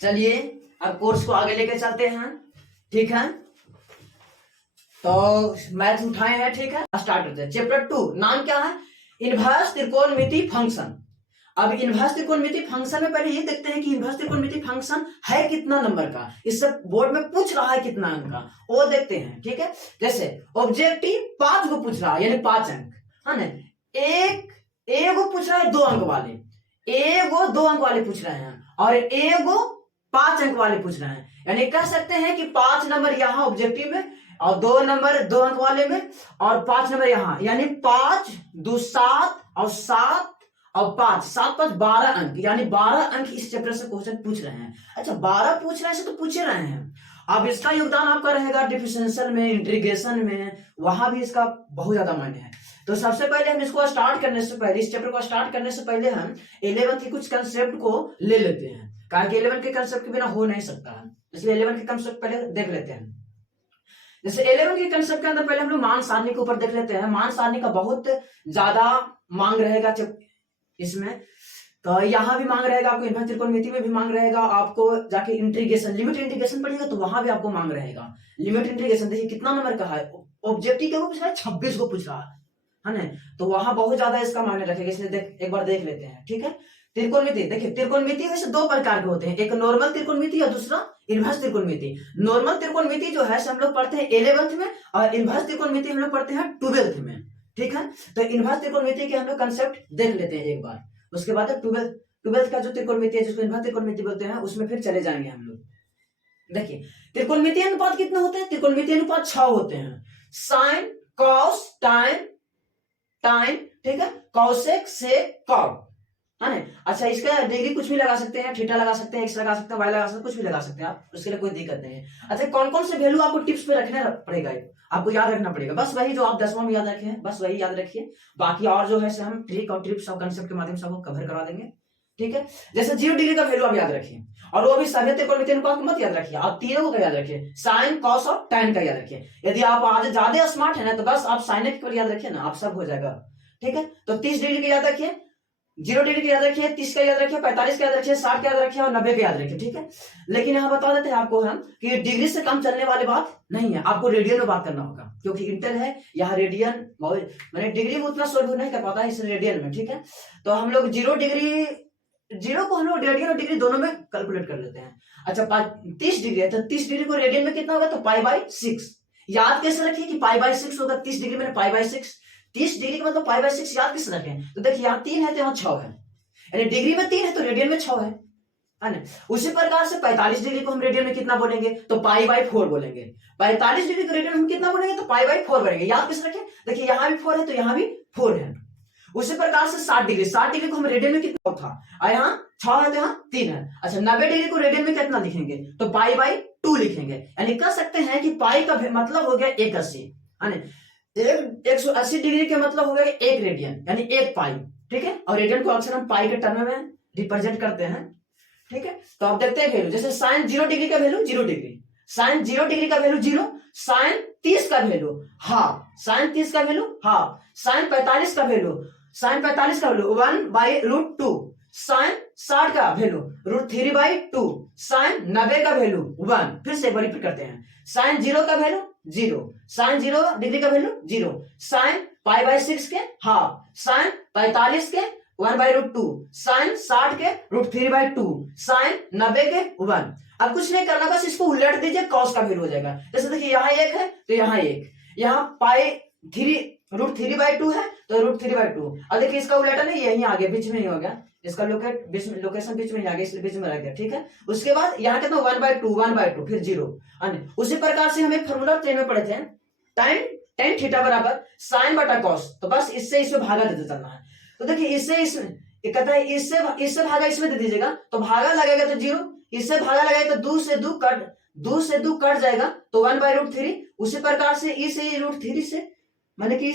चलिए अब कोर्स को आगे लेके चलते हैं। ठीक है, तो मैथ उठाए हैं। ठीक है, स्टार्ट करते हैं। चैप्टर 2 नाम क्या है? इनवर्स त्रिकोणमिति फंक्शन। अब इनवर्स त्रिकोणमिति फंक्शन में पहले ये देखते हैं कि इनवर्स त्रिकोणमिति फंक्शन है कितना नंबर का, इससे बोर्ड में पूछ रहा है कितना अंक का, वो देखते हैं। ठीक है, जैसे ऑब्जेक्टिव 5 को पूछ रहा है यानी 5 अंक है ना। एक को पूछ रहा है 2 अंक वाले, एगो 2 अंक वाले पूछ रहे हैं और एगो 5 अंक वाले पूछ रहे हैं। यानी कह सकते हैं कि 5 नंबर यहाँ ऑब्जेक्टिव में और 2 नंबर 2 अंक वाले में और 5 नंबर यहाँ, यानी 5 2 7 और 7 और 5 7 5 12 अंक, यानी 12 अंक इस चैप्टर से क्वेश्चन पूछ रहे हैं। अच्छा 12 पूछ रहे हैं तो पूछ रहे हैं। अब इसका योगदान आपका रहेगा डिफरेंशियल में, इंटीग्रेशन में, वहां भी इसका बहुत ज्यादा मायने है। तो सबसे पहले हम इसको स्टार्ट करने से पहले, इस चैप्टर को स्टार्ट करने से पहले हम 11th के कुछ कंसेप्ट को ले लेते हैं, कारण कि 11th के कंसेप्ट के बिना हो नहीं सकता है, इसलिए 11th के कंसेप्ट पहले देख लेते हैं। जैसे 11th के कंसेप्ट के अंदर पहले हम लोग मान सारणी के ऊपर देख लेते हैं। मान सारणी का बहुत ज्यादा मांग रहेगा इसमें, तो यहाँ भी मांग रहेगा आपको, इनवर्स त्रिकोणमिति में भी मांग रहेगा आपको, जाके इंटीग्रेशन लिमिट इंटीग्रेशन पढ़िएगा तो वहां भी आपको मांग रहेगा। लिमिट इंटीग्रेशन देखिए कितना नंबर का है, ऑब्जेक्टिव क्या पूछ रहा है 26 को पूछ रहा है ना, तो वहां बहुत ज्यादा इसका मायने रखेगा, इसलिए एक बार देख लेते हैं। ठीक है, त्रिकोणमिति देखिए, त्रिकोणमिति वैसे 2 प्रकार के होते हैं, एक नॉर्मल त्रिकोणमिति और दूसरा इनवर्स त्रिकोणमिति। नॉर्मल त्रिकोणमिति जो है हम लोग पढ़ते हैं 11th में और इनवर्स त्रिकोणमिति हम लोग पढ़ते हैं 12th में। ठीक है, तो इनवर्स त्रिकोणमिति के हम लोग कंसेप्ट देख लेते हैं एक बार, उसके बाद 12th का जो त्रिकोणमिति है जिसको इनवर्स त्रिकोणमिति बोलते हैं उसमें फिर चले जाएंगे हम लोग। देखिए त्रिकोणमिति अनुपात कितने होते हैं? त्रिकोणमिति अनुपात 6 होते हैं, साइन कॉस टाइन टाइन, ठीक है, कॉसेक सेक कॉट है ना। अच्छा इसका डिग्री कुछ भी लगा सकते हैं, थीटा लगा सकते हैं, एक्स लगा सकते हैं, वाई लगा सकते हैं, कुछ भी लगा सकते हैं आप, उसके लिए कोई दिक्कत नहीं है। अच्छा कौन कौन से वैल्यू आपको टिप्स पे रखना पड़ेगा, आपको याद रखना पड़ेगा, बस वही जो आप 10वां में याद रखे हैं बस वही याद रखिए, बाकी और जो है हम ट्रिक और टिप्स और कंसेप्ट के माध्यम से आपको कवर करा देंगे। ठीक है, जैसे 0 डिग्री का वैल्यू आप याद रखिए, और वो भी सभी त्रिकोणमिति अनुपात मत याद रखिए, आप तीनों का याद रखिए, साइन कॉस और tan का याद रखिए। यदि आप आज ज्यादा स्मार्ट है ना तो बस आप साइन के याद रखिए ना, आप सब हो जाएगा। ठीक है, तो 30 डिग्री का याद रखिए, 0 डिग्री का याद रखिए, 30 का याद रखिए, 45 का याद रखिए, 60 का याद रखिए और 90 का याद रखिए। ठीक है, लेकिन यहाँ बता देते हैं आपको हम कि डिग्री से कम चलने वाली बात नहीं है, आपको रेडियन में बात करना होगा, क्योंकि इंटर है यहाँ रेडियन, मैंने डिग्री में उतना सोल्व नहीं कर पाता है इस रेडियन में। ठीक है, तो हम लोग 0 को हम लोग रेडियन और डिग्री दोनों में कैलकुलेट कर लेते हैं। अच्छा 30 डिग्री है तो 30 डिग्री को रेडियन में कितना होगा, तो π/6। याद कैसे रखिए कि π/6 होगा, 30 डिग्री में π/6, 30 डिग्री का मतलब π/6 याद कैसे रखें, तो देखिए यहाँ 3 है तो यहाँ 6 है, यानी डिग्री में 3 है तो रेडियन में 6 है ना। उसी प्रकार से 45 डिग्री को हम रेडियन में कितना बोलेंगे, तो π/4 बोलेंगे। 45 डिग्री को रेडियन में हम कितना बोलेंगे, तो π/4 बोलेंगे। याद कैसे रखें, देखिए यहाँ भी 4 है तो यहाँ भी 4 है। उसी प्रकार से 60 डिग्री को हम रेडियन में कितना था, और यहाँ 6 है तो यहाँ 3 है। अच्छा 90 डिग्री को रेडियन में कितना लिखेंगे, तो π/2 लिखेंगे, यानी कह सकते हैं कि पाई का मतलब हो गया 180 है ना। 180 डिग्री के मतलब हो गया 1 रेडियन यानी 1 पाई। ठीक है, और रेडियन को अक्सर हम पाई के टर्म में रिप्रेजेंट करते हैं। ठीक है, तो आप देखते हैं वैल्यू, जैसे साइन 0 डिग्री का वैल्यू 0 डिग्री, साइन 0 डिग्री का वैल्यू 0, साइन 30 का वैल्यू हाफ, साइन 30 का वैल्यू हाफ, साइन 45 का वैल्यू 1/√2, साइन 60 का वैल्यू √3/2, साइन 90 का वैल्यू 1। फिर से एक बार रिपीट करते हैं, साइन 0 का वैल्यू 0, साइन 0 डिग्री का वैल्यू 0, साइन π/6 के हाफ, साइन 45 के 1/√2, साइन 60 के √3/2, साइन 90 के 1। अब कुछ नहीं करना, बस इसको उलट दीजिए, कॉस का वैल्यू हो जाएगा। जैसे देखिए यहाँ 1 है तो यहाँ 1, यहाँ √3/2 है तो √3/2। अब देखिए इसका उलटन है, यही आगे बीच में नहीं हो गया, इसका लोकेशन बीच में नहीं आ गया, इसलिए बीच में रह गया। ठीक है, उसके बाद यहाँ कितना 1/2 फिर 0। उसी प्रकार से हम एक फॉर्मूला 3 में पढ़े थे, tan थीटा बराबर साइन बटा कॉस, तो बस इससे इसमें भागा देते चलना है। तो देखिए इससे इसमें कहता है इससे भागा इसमें दे दीजिएगा, तो भागा लगेगा तो 0, इससे भागा लगेगा तो 2 से 2 कट जाएगा तो 1/√3। उसी प्रकार से इसे √3 से माने कि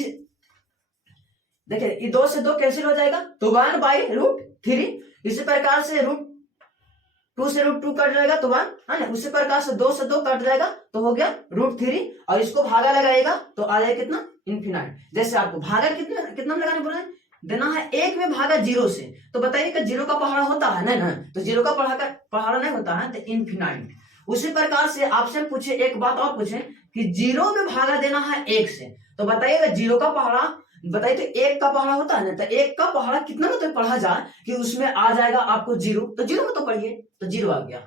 देखिए 2 से 2 कैंसिल हो जाएगा तो 1/√3। इसी प्रकार से √2 से √2 कट जाएगा तो 1 है ना। उसी प्रकार से 2 से 2 कट जाएगा तो हो गया √3, और इसको भागा लगाएगा तो आ जाएगा कितना, इन्फिनाइट। जैसे आपको भागा कितना में लगाने बोला है, देना है 1 में भागा 0 से, तो बताइए कि 0 का पहाड़ा होता है ना, तो 0 का पहाड़ा नहीं होता है, तो इनफिनाइट। उसी प्रकार से आपसे पूछे एक बात और पूछे कि 0 में भागा देना है 1 से, तो बताइएगा 0 का पहाड़ा, बताइए तो 1 का पहाड़ा होता है ना, तो 1 का पहाड़ा कितना में तो पढ़ा जाए कि उसमें आ जाएगा आपको 0, तो 0 में तो पढ़िए, तो 0 आ गया।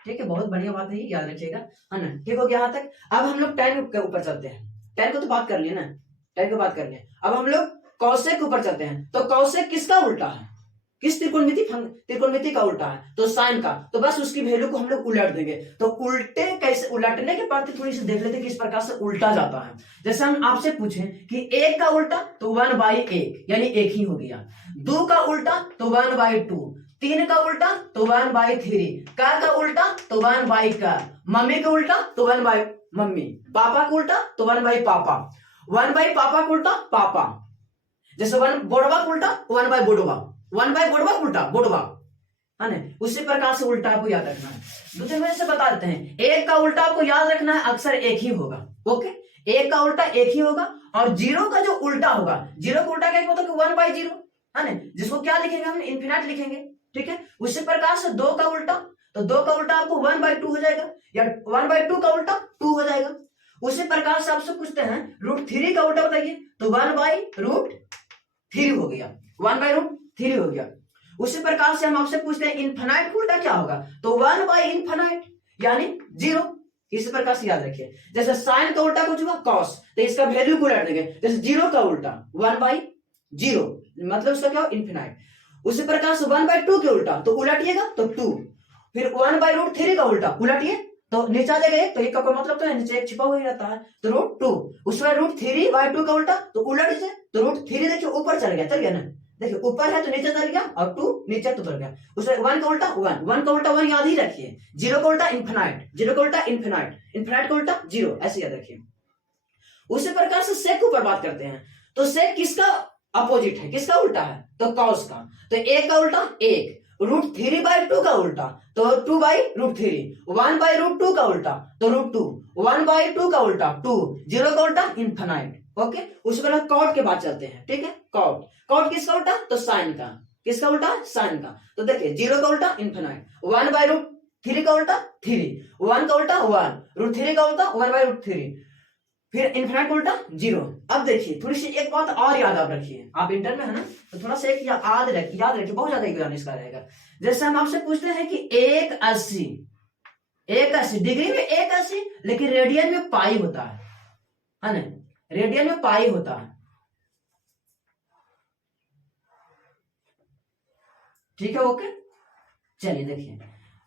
ठीक है, बहुत बढ़िया बात है, याद रखिएगा, है ना। ठीक हो गया यहाँ तक। अब हम लोग tan के ऊपर चलते हैं। tan को तो बात कर लिए ना, tan को बात कर लिए। अब हम लोग कौशिक के ऊपर चलते हैं। तो कौशिक किसका उल्टा है, किस त्रिकोणमिति का उल्टा है, तो साइन का। तो बस उसकी वैल्यू को हम लोग उलट देंगे। तो उल्टे कैसे, उलटने के बाद थोड़ी सी देख लेते हैं किस प्रकार से उल्टा जाता है। जैसे हम आपसे पूछें कि 1 का उल्टा तो 1/1 यानी 1 ही हो गया। 2 का उल्टा तो 1/2, 3 का उल्टा तो 1/3, का उल्टा तो 1/का, मम्मी का उल्टा तो 1/मम्मी, पापा का उल्टा तो 1/पापा, 1/पापा का उल्टा पापा। जैसे बोड़वा का उल्टा 1/बोड़वा, 1/बोड़वा उल्टा बोड़वा, है ना। उसी प्रकार से उल्टा आपको याद रखना है। दूसरे में से बता देते हैं, 1 का उल्टा आपको याद रखना है, अक्सर 1 ही होगा। ओके, 1 का उल्टा 1 ही होगा। और 0 का जो उल्टा होगा, 0 का उल्टा क्या होता है, 1/0, है ना, जिसको क्या लिखेंगे हम, इनफिनाइट लिखेंगे। ठीक है, उसी प्रकार से 2 का उल्टा, तो 2 का उल्टा आपको 1/2 हो जाएगा, या 1/2 का उल्टा 2 हो जाएगा। उसी प्रकार से आपसे पूछते हैं √3 का उल्टा बताइए, तो 1/√3 हो गया, 1/√3 हो गया। उसी प्रकार से हम आपसे पूछते हैं इनफिनाइट का उल्टा क्या होगा, तो 1/इनफिनाइट यानी 0। इसी प्रकार से याद रखिए। जैसे साइन का उल्टा कुछ हुआ कॉस, तो इसका वैल्यू को उलट देंगे। जैसे 0 का उल्टा 1/0, मतलब उसका क्या हो, इनफिनाइट। उसी प्रकार से 1/2 के उल्टा तो उलटिएगा तो 2, फिर 1/√3 का उल्टा उलटिए तो नीचे आ जाएगा 1, तो 1 का कोई मतलब तो है, नीचे 1 छिपा हुआ ही रहता है, तो √2। उसके बाद √3/2 का उल्टा तो उलट दीजिए, तो √3 देखिए ऊपर चल गया ना, देखिए ऊपर है तो नीचे चल गया, और 2 नीचे तो चल गया। उसमें 1 का उल्टा 1 का उल्टा 1 याद ही रखिए। 0 का उल्टा इनफिनाइट, 0 का उल्टा इनफिनाइट, इनफिनाइट का उल्टा 0, ऐसे याद रखिए। उसी प्रकार से सेक के ऊपर बात करते हैं। तो सेक किसका अपोजिट है, किसका उल्टा है, तो कॉस का। तो 1 का उल्टा 1, √3/2 का उल्टा तो 2/√3, 1/√2 का उल्टा तो √2, 1/2 का उल्टा 2, 0 का उल्टा इनफिनाइट। ओके, उसके बाद कॉट के बाद चलते हैं। ठीक है, कॉट, कॉट किसका उल्टा, तो साइन का। किसका उल्टा, साइन का। तो देखिए 0 का उल्टा इनफिनाइट, 1/√3 का उल्टा 3, 1 का उल्टा 1, √3 का उल्टा 1/√3, फिर इनफिनाइट का उल्टा 0। अब देखिए थोड़ी सी एक बात और याद आप रखिए, आप इंटर में है ना, तो थोड़ा सा एक याद रखिए, बहुत ज्यादा एग्जाम इसका रहेगा। जैसे हम आपसे पूछते हैं कि 180 डिग्री में 180, लेकिन रेडियन में पाई होता है ना, रेडियन में पाई होता है। ठीक है, ओके। चलिए देखिए,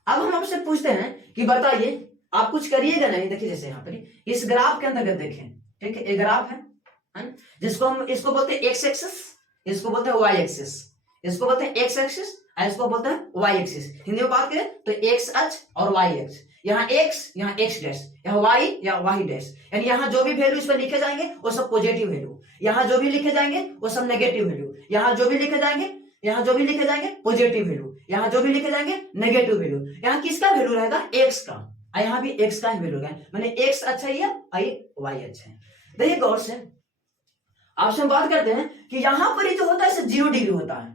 अब हम आपसे पूछते हैं कि बताइए, आप कुछ करिएगा नहीं। देखिए जैसे यहाँ पर इस ग्राफ के अंतर्गत देखें, ठीक है, एक ग्राफ है जिसको हम इसको बोलते हैं एक्स एक्सिस, इसको बोलते हैं वाई एक्सिस, इसको बोलते हैं एक्स एक्सिस, इसको बोलते हैं वाई एक्सिस। हिंदी में बात करें तो एक्स अक्ष और वाई अक्ष, यहाँ एक्स, यहाँ एक्स डैश, यहाँ वाई या वाई डैश, यानी यहाँ जो भी वैल्यू इस पर लिखे जाएंगे वो सब पॉजिटिव वैल्यू, यहाँ जो भी लिखे जाएंगे वो सब नेगेटिव वैल्यू, यहाँ जो भी लिखे जाएंगे, यहाँ जो भी लिखे जाएंगे पॉजिटिव वैल्यू, यहाँ जो भी लिखे जाएंगे नेगेटिव वैल्यू। यहाँ किसका वैल्यू रहेगा, एक्स का, यहाँ भी एक्स का ही वैल्यू रहेगा, मैंने एक्स अच्छा है या वाई अच्छा है। देखिए गौर से, आपसे हम बात करते हैं कि यहां पर ये जो होता है इसे 0 डिग्री होता है।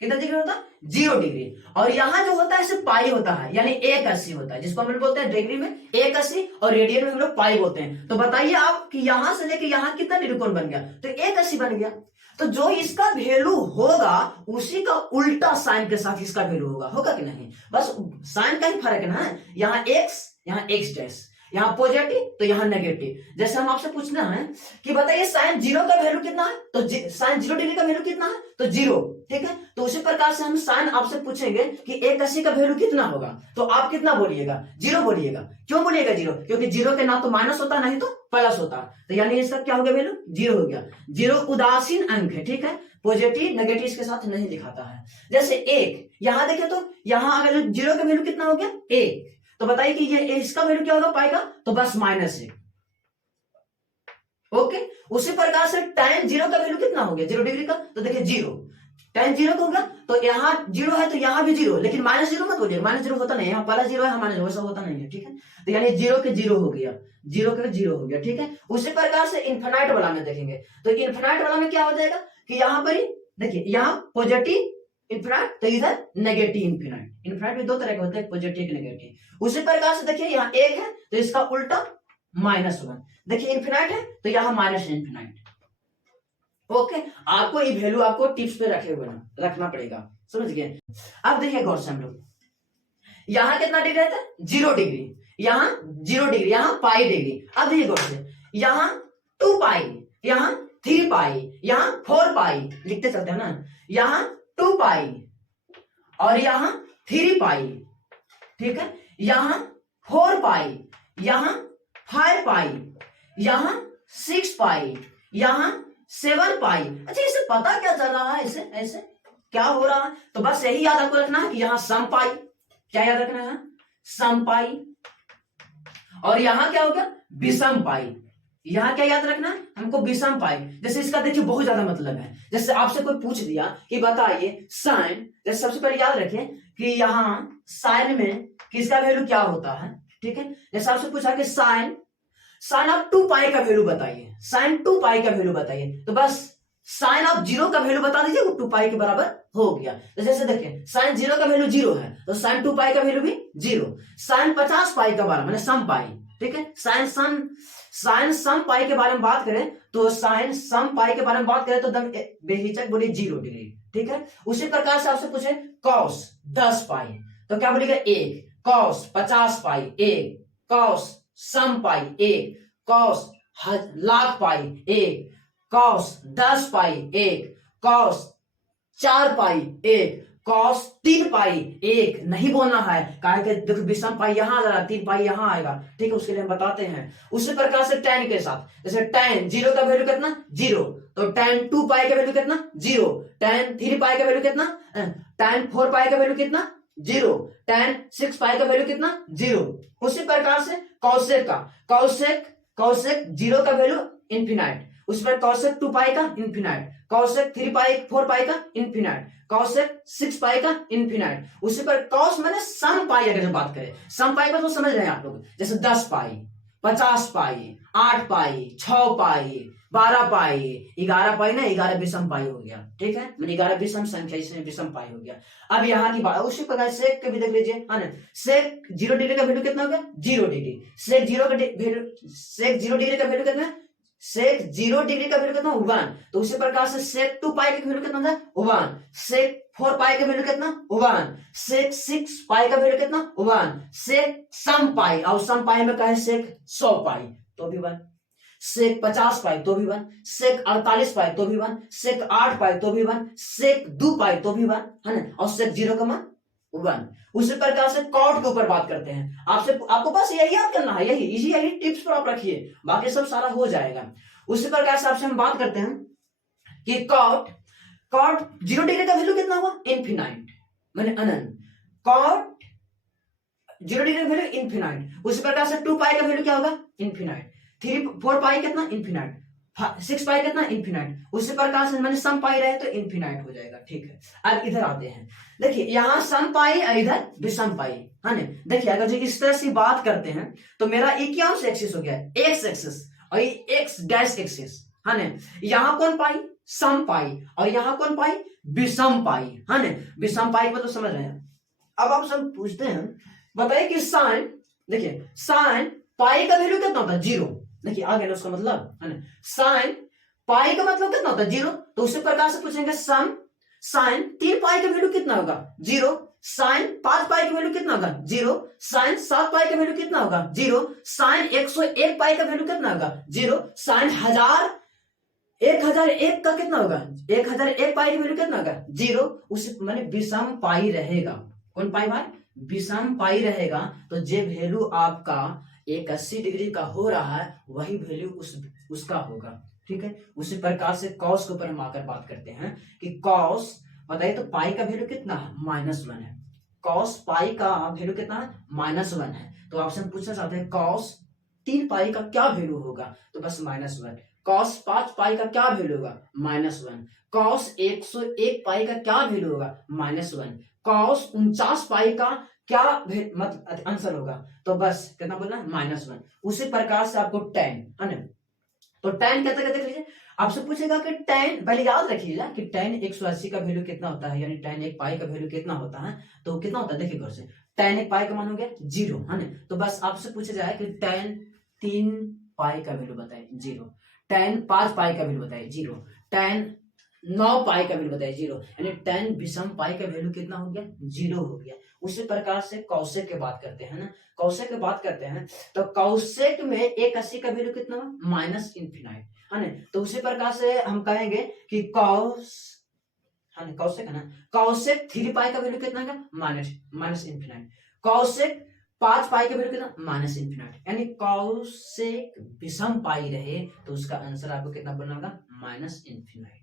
कितना डिग्री होता है, 0 डिग्री। और यहाँ जो होता है इसे पाई होता है, यानी 180 होता है, जिसको हम लोग बोलते हैं डिग्री में 180 और रेडियन में हम लोग पाई बोलते हैं। तो बताइए आप कि यहां से लेके यहाँ कितना डिग्री कोण बन गया, तो 180 बन गया। तो जो इसका वैल्यू होगा उसी का उल्टा साइन के साथ इसका वैल्यू होगा कि नहीं, बस साइन का ही फर्क है ना, यहाँ एक्स, यहाँ एक्स डैश, यहाँ पॉजिटिव तो यहाँ नेगेटिव। जैसे हम आपसे पूछना है कि बताइए साइन 0 का वैल्यू कितना है, तो साइन 0 डिग्री का वैल्यू कितना है, तो 0। ठीक है, तो उसी प्रकार से हम साइन आपसे पूछेंगे कि 180 का वैल्यू कितना होगा, तो आप कितना बोलिएगा, 0 बोलिएगा। क्यों बोलिएगा 0, क्योंकि 0 के ना तो माइनस होता नहीं तो प्लस होता, तो यानी इसका क्या हो गया वैल्यू, 0 हो गया। 0 उदासीन अंक है, ठीक है, पॉजिटिव नेगेटिव इसके साथ नहीं दिखाता है। जैसे 1, यहां देखे तो यहाँ अगर 0 का वैल्यू कितना हो गया 1, तो बताइए कि ये इसका वैल्यू क्या होगा पाएगा, तो बस -1। ओके, उसी प्रकार से tan 0 का वैल्यू कितना हो गया 0 डिग्री का, तो देखिए 0, tan 0 का होगा, तो यहाँ 0 है तो यहाँ भी 0, लेकिन -0 मत बोलिए, -0 होता नहीं, यहाँ +0 है, -0 वैसा होता नहीं है। ठीक है, तो यानी 0 के 0 हो गया, 0 के 0 हो गया। ठीक है, उसी प्रकार से इन्फिनाइट वाला में देखेंगे, तो इन्फिनाइट वाला में क्या हो जाएगा कि यहाँ पर देखिए यहाँ पॉजिटिव इन्फिनाइट तो इधर नेगेटिव इन्फिनाइट। इन्फिनाइट में दो तरह के होते हैं, पॉजिटिव एक नेगेटिव। उसी प्रकार से देखिए यहाँ एक है तो इसका उल्टा -1। देखिए इन्फिनाइट है तो यहाँ माइनस इन्फिनाइट। ओके, आपको ये वैल्यू आपको टिप्स पे रखे हुए ना रखना पड़ेगा, समझ गए। अब देखिए गौर से हम लोग यहाँ कितना डिग्री रहता है 0 डिग्री, यहाँ 0 डिग्री, यहाँ पाई डिग्री। अब देखिए गौर से यहाँ 2 पाई, यहाँ 3 पाई, यहाँ 4 पाई लिखते चलते हैं ना, यहाँ 2 पाई और यहाँ 3 पाई, ठीक है, यहाँ 4 पाई, यहाँ 5 पाई, यहाँ 6 पाई, यहाँ 7 पाई। अच्छा इसे पता क्या चल रहा है, इसे ऐसे क्या हो रहा है, तो बस यही याद आपको रखना है कि यहाँ सम पाई, क्या याद रखना है, सम पाई, और यहाँ क्या हो गया विषम पाई। यहाँ क्या याद रखना है हमको, विषम पाई। जैसे इसका देखिए बहुत ज्यादा मतलब है, जैसे आपसे कोई पूछ दिया कि बताइए साइन, जैसे सबसे पहले याद रखें कि यहाँ साइन में किसका वैल्यू क्या होता है, ठीक है। जैसे आपसे पूछा कि साइन आप 2 पाई का वैल्यू बताइए, साइन 2 पाई का वैल्यू बताइए, तो बस साइन आप 0 का वैल्यू बता दीजिए, वो 2 पाई के बराबर हो गया। तो जैसे देखिए साइन 0 का वैल्यू 0 है तो साइन 2 पाई का वैल्यू भी 0। साइन 50 पाई का बारे में सम पाई, ठीक है, साइन सम पाई के बारे में बात करें तो साइन सम पाई के बारे में बात करें तो दम बेहिचक बोलिए 0 डिग्री, ठीक है। उसी प्रकार से आपसे पूछे कॉस 10 पाई तो क्या बोलेगा 1, कॉस 50 पाई 1, कॉस सम पाई 1, कॉस लाख पाई 1, कॉस 10 पाई 1, कॉस 4 पाई 1, कॉस 3 पाई 1। नहीं बोलना है, काहे कि देखो विषम पाई यहाँ आ रहा है, 3 पाई यहाँ आएगा, ठीक है, उसके लिए हम बताते हैं। उसी प्रकार से tan के साथ, जैसे tan 0 का वैल्यू कितना 0, तो tan 2 पाई का वैल्यू कितना 0, tan 3 पाई का वैल्यू कितना, tan 4 पाई का वैल्यू कितना 0, tan 6 पाई का वैल्यू कितना 0। उसी प्रकार से कौशेक का, कौशेक 0 का वैल्यू इन्फिनाइट, उस पर कौशेक 2 पाई का इन्फिनाइट, कौशेक 4 पाई का इन्फिनाइट, कौशेक 6 पाई का इन्फिनाइट। उसी पर कौश मैंने सम पाई, अगर बात करें सम पाई पर तो समझ रहे हैं आप लोग, जैसे 10 पाई, 50 पाई, 8 पाई, 6 पाई, 12 पाई, 11 पाई ना, 11 विषम पाई हो गया, ठीक है, मैंने 11 विषम संख्या, इसमें विषम पाई हो गया। अब यहाँ की बात उसी प्रकार सेक के भी देख लीजिए, है ना, सेक 0 डिग्री का वैल्यू कितना हो गया 0 डिग्री, सेक 0 डिग्री का वैल्यू कितना, सेक 0 डिग्री का वैल्यू कितना 1, तो उसी प्रकार से सेक 2 पाई का वैल्यू कितना था 1, सेक 4 पाई का वैल्यू कितना 1, सेक 6 पाई का वैल्यू कितना 1, सेक सम पाई, और सम पाई में कहे सेक 100 पाई तो भी 1, सेक 50 पाई तो भी 1, सेक 48 पाई तो भी 1, सेक 8 पाई तो भी 1, सेक 2 पाई तो भी 1, है ना, और सेक 0 का मान 1। उसी प्रकार से कॉट के ऊपर बात करते हैं, आपको बस यही याद करना है, यही टिप्स पर आप रखिए, बाकी सब सारा हो जाएगा। उसी प्रकार से आपसे हम बात करते हैं कि कॉट 0 डिग्री का वैल्यू कितना हुआ इन्फिनाइट, माने अनंत, कॉट 0 डिग्री का वैल्यू इन्फिनाइट। उसी प्रकार से 2 पाई का वैल्यू क्या होगा इन्फिनाइट, 4 पाई कितना इन्फिनाइट, 6 पाई कितना इन्फिनाइट। उसी प्रकार से मैंने सम पाई रहे तो इन्फिनाइट हो जाएगा, ठीक है। अब इधर आते हैं, देखिए यहाँ सम पाई और इधर विषम पाई, है ना। देखिए अगर जो इस तरह से बात करते हैं तो मेरा ये क्या एक्सिस हो गया एक्स एक्सिस और ये एक्स डैश एक्सिस, है ना। यहाँ कौन पाई सम पाई और यहाँ कौन पाई विषम पाई, है ना। विषम पाई को तो समझ रहे हैं। अब आप सब पूछते हैं बताइए कि साइन, देखिए साइन पाई का वैल्यू कितना होता है 0, देखिए आगे ना उसका मतलब, है ना, साइन पाई का मतलब कितना होता है 0, तो उसी प्रकार से पूछेंगे सम साइन 3 पाई का वैल्यू कितना होगा 0, साइन 5 पाई का वैल्यू कितना होगा 0, साइन 7 पाई का वैल्यू कितना होगा 0, साइन 101 पाई का वैल्यू कितना होगा 0, साइन 1001 का कितना होगा 1001 पाई का वैल्यू कितना होगा 0। उसी माने विषम पाई रहेगा, कौन पाई भाई विषम पाई रहेगा, तो जे वैल्यू आपका 180 डिग्री का हो रहा है वही वैल्यू उसका होगा, ठीक है। उसी प्रकार से कॉस के ऊपर हम आकर बात करते हैं कि कॉस बताइए तो पाई का वैल्यू कितना है -1 है, कॉस पाई का वैल्यू कितना है -1 है, तो आपसे हम पूछना चाहते हैं कॉस 3 पाई का क्या वैल्यू होगा, तो बस -1, कॉस 5 पाई का क्या वैल्यू होगा -1, कॉस 101 पाई का क्या वैल्यू होगा -1, कॉस 49 पाई का क्या मतलब आंसर होगा, तो बस कितना बोलना -1। उसी प्रकार से आपको tan, है ना, तो tan क्या देख लीजिए, आपसे पूछेगा कि tan, पहले याद रखिएगा कि tan 180 का वैल्यू कितना होता है, यानी tan 1 पाई का वैल्यू कितना होता है, तो कितना होता है देखिए गौर से, tan 1 पाई का मान हो गया 0 है ना। तो बस आपसे पूछा जाए कि tan 3 पाई का वैल्यू बताइए 0, tan 5 पाई का वैल्यू बताइए 0, tan 9 पाई का वैल्यू बताइए 0, यानी tan विषम पाई का वैल्यू कितना हो गया 0 हो गया। उसी प्रकार से कौशिक की बात करते हैं ना, कौशिक की बात करते हैं तो कौशिक में 180 का वैल्यू कितना माइनस इन्फिनाइट है ना। तो उसी प्रकार से हम कहेंगे कि कौशिक है ना, कौशिक 3 पाई का वैल्यू कितना है माइनस इन्फिनाइट, कौशिक 5 पाई का वैल्यू कितना माइनस इन्फिनाइट, यानी कौशिक विषम पाई रहे तो उसका आंसर आपको कितना बनेगा माइनस इन्फिनाइट।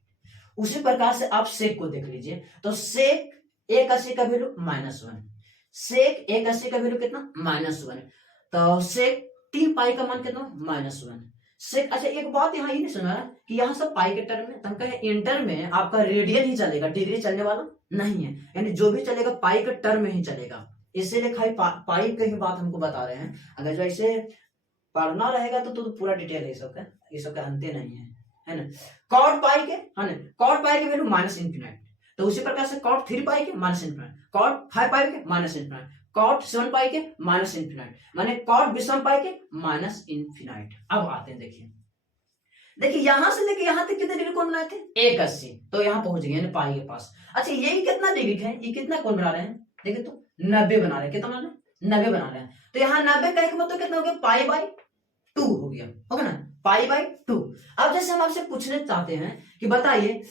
उसी प्रकार से आप सेक को देख लीजिए, तो सेक 180 का वैल्यू -1, सेक 180 का वैल्यू कितना -1, तो सेक 3 पाई का मान कितना -1 सेक। अच्छा एक बात यहाँ ये नहीं सुना कि यहाँ सब पाई के टर्म में, तो हम कहें इंटर में आपका रेडियन ही चलेगा, डिग्री चलने वाला नहीं है, यानी जो भी चलेगा पाई के टर्म में ही चलेगा, इसीलिए खाली पाई की ही बात हमको बता रहे हैं। अगर जो ऐसे पढ़ना रहेगा तो पूरा डिटेल है, ये सब का अंत नहीं है ना। कॉट पाई के है ना, कॉट पाई के वैल्यू माइनस इन्फिनाइट, तो उसी प्रकार से कॉट 3 पाई के माइनस इन्फिनाइट, कॉट 5 पाई के माइनस इन्फिनाइट, कॉट 7 पाई के माइनस इन्फिनाइट, माने कॉट विषम पाई के माइनस इन्फिनाइट। अब आते हैं देखिए यहां से लेके यहां तक कितने डिग्री कोण बनाए थे 180, तो यहां पहुंच गए पाई के पास। अच्छा ये कितना डिग्री है, ये कितना कोण बना रहे हैं देखिए, तो 90 बना रहे हैं, कितना बना रहे हैं 90 बना रहे हैं, तो यहाँ 90 का एक मतलब कितना हो गया पाई बाई 2 हो गया, होगा ना पाई बाई 2। अब जैसे हम आपसे पूछने चाहते हैं कि बताइए,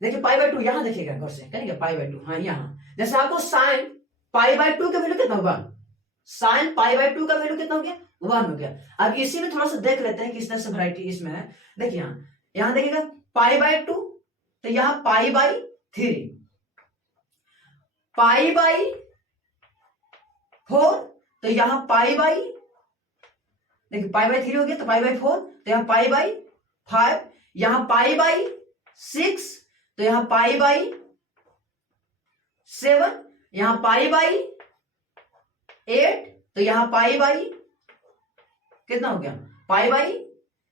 देखिए पाई बाई 2 यहां देखिएगा गौर से, करेंगे पाई बाई 2, हाँ यहाँ जैसे आपको साइन पाई बाई 2 का वैल्यू कितना होगा, साइन पाई बाई 2 का वैल्यू कितना हो गया 1 हो गया। अब इसी में थोड़ा सा देख लेते हैं कि इस तरह से वैरायटी इसमें है। देखिए यहाँ देखिएगा पाई बाई 2, तो यहाँ पाई बाई 3, पाई बाई 4, तो यहाँ पाई बाई, देखिए पाई बाई 3 हो गया, तो पाई बाई 4, तो यहाँ पाई बाई 5, यहाँ पाई बाई 6, तो यहाँ पाई बाई 7, यहाँ पाई बाई 8, तो यहाँ पाई बाई कितना हो गया पाई बाई,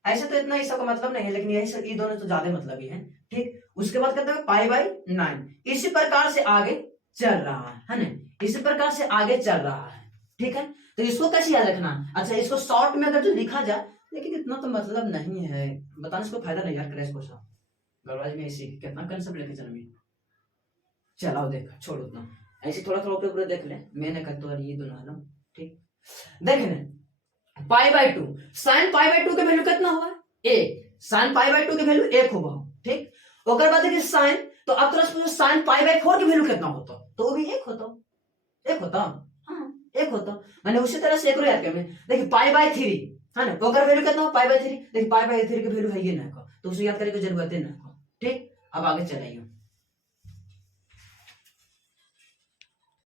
ऐसे तो इतना ही सबका मतलब नहीं है, लेकिन यही ये दोनों तो ज्यादा मतलब ही है, ठीक। उसके बाद कहते हैं पाई बाई 9, इसी प्रकार से आगे चल रहा है ना, इसी प्रकार से आगे चल रहा है, ठीक है। तो इसको कैसे याद रखना, अच्छा इसको शॉर्ट में अगर जो लिखा जाए, लेकिन इतना तो मतलब नहीं है, बताने से कोई फायदा नहीं यार, क्रैश क्वेश्चन गड़बड़ में ऐसी कितना कंसेप्ट लेके चलेंगे, चलाओ देख छोड़ उतना, ऐसे थोड़ा थोड़ा ऊपर देख ले, मैंने कहा तो ये दोनों है, ठीक। देख pi by 2, sine pi by 2 के वैल्यू कितना हुआ 1, साइन पाई बाई 2 के वैल्यू 1 होगा, ठीक। ओकर बाद देखिए साइन, तो अब तो साइन पाई बाई 4 के वैल्यू कितना होता, तो वो भी 1 होता, 1 होता, हाँ 1 होता, मैंने उसी तरह से एक और याद किया। देखिए पाई बाई 3 है ना, ओकर वैल्यू कितना हो पाई बाई 3, देखिए पाई बाई 3 के वैल्यू है ये ना, तो उसे याद करने की जरूरत है ना, ठीक। अब आगे चलाइए,